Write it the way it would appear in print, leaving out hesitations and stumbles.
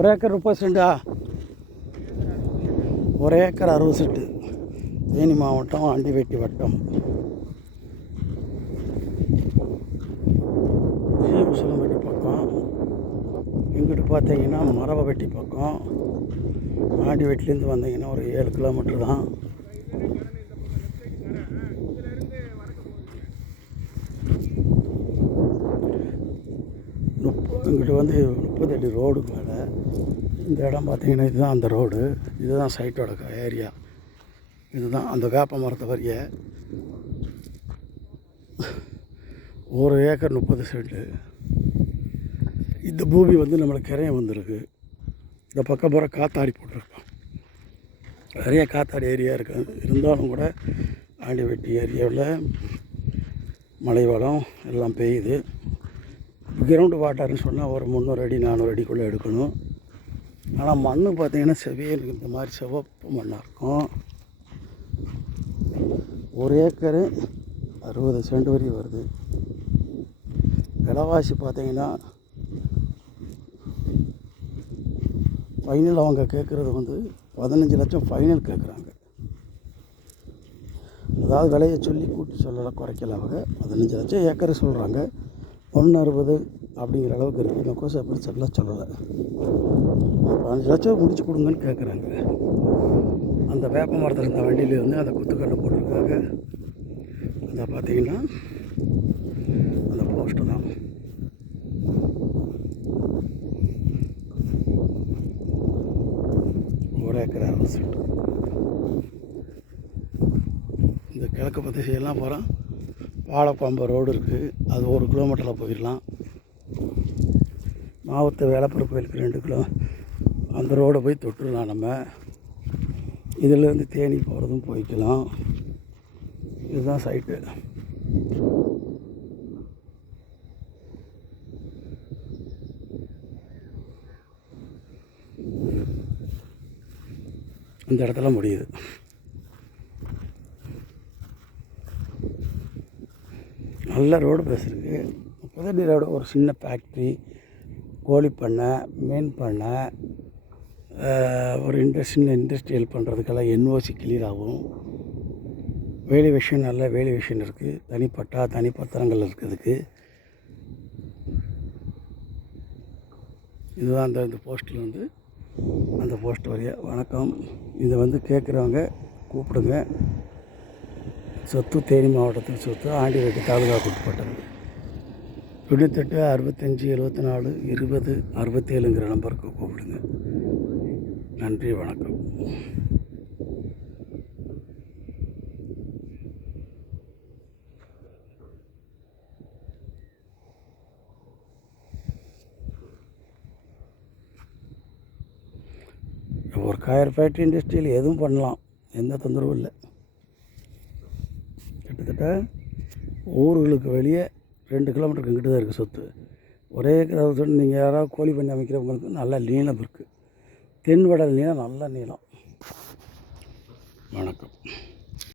ஒரு ஏக்கர் 30 சென்டா? ஒரு acre 60 send. Theni மாவட்டம் ஆண்டிவேட்டி வட்டம் உசிலம்பட்டி பக்கம். இங்கிட்டு பார்த்தீங்கன்னா மரவப்பட்டி பக்கம். ஆண்டிவேட்டிலேருந்து வந்தீங்கன்னா ஒரு 7 கிலோமீட்டர் தான். இங்கிட்டு வந்து 30 அடி ரோடுக்கு மேலே. இந்த இடம் பார்த்தீங்கன்னா இதுதான் அந்த ரோடு. இதுதான் சைட்டோட ஏரியா. இதுதான் அந்த வேப்ப மரத்தை வரிய. ஒரு ஏக்கர் 30 சென்ட்டு. இந்த பூமி வந்து நம்மளுக்கு கிரையம் வந்திருக்கு. இந்த பக்கம் பூரா காத்தாடி போட்டிருக்கோம். நிறைய காத்தாடி ஏரியா இருக்குது. இருந்தாலும் கூட ஆண்டிவேட்டி ஏரியாவில் மழை வளம் எல்லாம் பெய்யுது. கிரவுண்டு வாட்டர்னு சொன்னால் ஒரு 300 அடி 400 அடிக்குள்ளே எடுக்கணும். ஆனால் மண் பார்த்திங்கன்னா செவியல் இந்த மாதிரி சிவப்பு மண்ணாக இருக்கும். ஒரு ஏக்கரு 60 சென்ட் வரையும் வருது. விலைவாசி பார்த்திங்கன்னா ஃபைனல் அவங்க கேட்குறது வந்து 15 லட்சம் ஃபைனல் கேட்குறாங்க. அதாவது விலையை சொல்லி கூட்டி சொல்லலை, குறைக்கல. அவங்க 15 லட்சம் ஏக்கரை சொல்கிறாங்க. 160 அப்படிங்கிற அளவுக்கு இருக்குது. இந்த கோர்ஸ் அப்படி சொல்லலை. 15 லட்சம் முடிச்சு கொடுங்கன்னு கேட்குறாங்க. அந்த வேப்ப மரத்தில் இருந்த வண்டியிலேருந்து அந்த குத்துக்கல்லை போட்டிருக்காங்க. அந்த பார்த்திங்கன்னா அந்த போஸ்ட்டு தான். ஒரு ஏக்கர் 60 சென்ட். இந்த கிழக்கு பற்றி செய்யலாம் போகிறோம். பாலப்பாம்பு ரோடு இருக்குது. அது 1 கிலோமீட்டரில் போயிடலாம். மாவட்ட வேலப்பர் கோயிலுக்கு 2 கிலோ அந்த ரோடை போய் தொட்டுடலாம். நம்ம இதிலேருந்து தேனி போகிறதும் போய்க்கலாம். இதுதான் சைட்டு. இந்த இடத்துல முடியுது. நல்ல ரோடு பேசுருக்கு. 30 அடி ரோடு. ஒரு சின்ன ஃபேக்ட்ரி, கோழி பண்ணை, மீன் பண்ணை, ஒரு இண்டஸ்ட்ரியல் பண்ணுறதுக்கெல்லாம் என்ஓசி கிளியர் ஆகும். வேல்யூவேஷன் நல்ல வேல்யூவேஷன் இருக்குது. தனிப்பட்டா தனிப்பத்திரங்கள் இருக்கிறதுக்கு. இதுதான் அந்த போஸ்ட்டில் வந்து அந்த போஸ்ட் வரைய. வணக்கம். இதை வந்து கேட்குறவங்க கூப்பிடுங்க. சொத்து தேனி மாவட்டத்துக்கு சொத்து. ஆண்டிவேட்டி தாலுகாவுக்கு உட்பட்டது. 98 65 74 20 67ங்கிற நம்பருக்கு கூப்பிடுங்க. நன்றி, வணக்கம். ஒரு காயர் ஃபேக்ட்ரி இண்டஸ்ட்ரியில் எதுவும் பண்ணலாம். எந்த தொந்தரவும் இல்லை. கிட்டத்தட்ட ஊர்களுக்கு வெளியே 2 கிலோமீட்டருக்கு இங்கிட்டு தான் இருக்குது சொத்து. ஒரே ஏக்கர் நீங்கள் யாராவது கோழி பண்ணி அமைக்கிறவங்களுக்கு நல்ல நீளம் இருக்குது. தென்வடல் நீளம் நல்ல நீளம். வணக்கம்.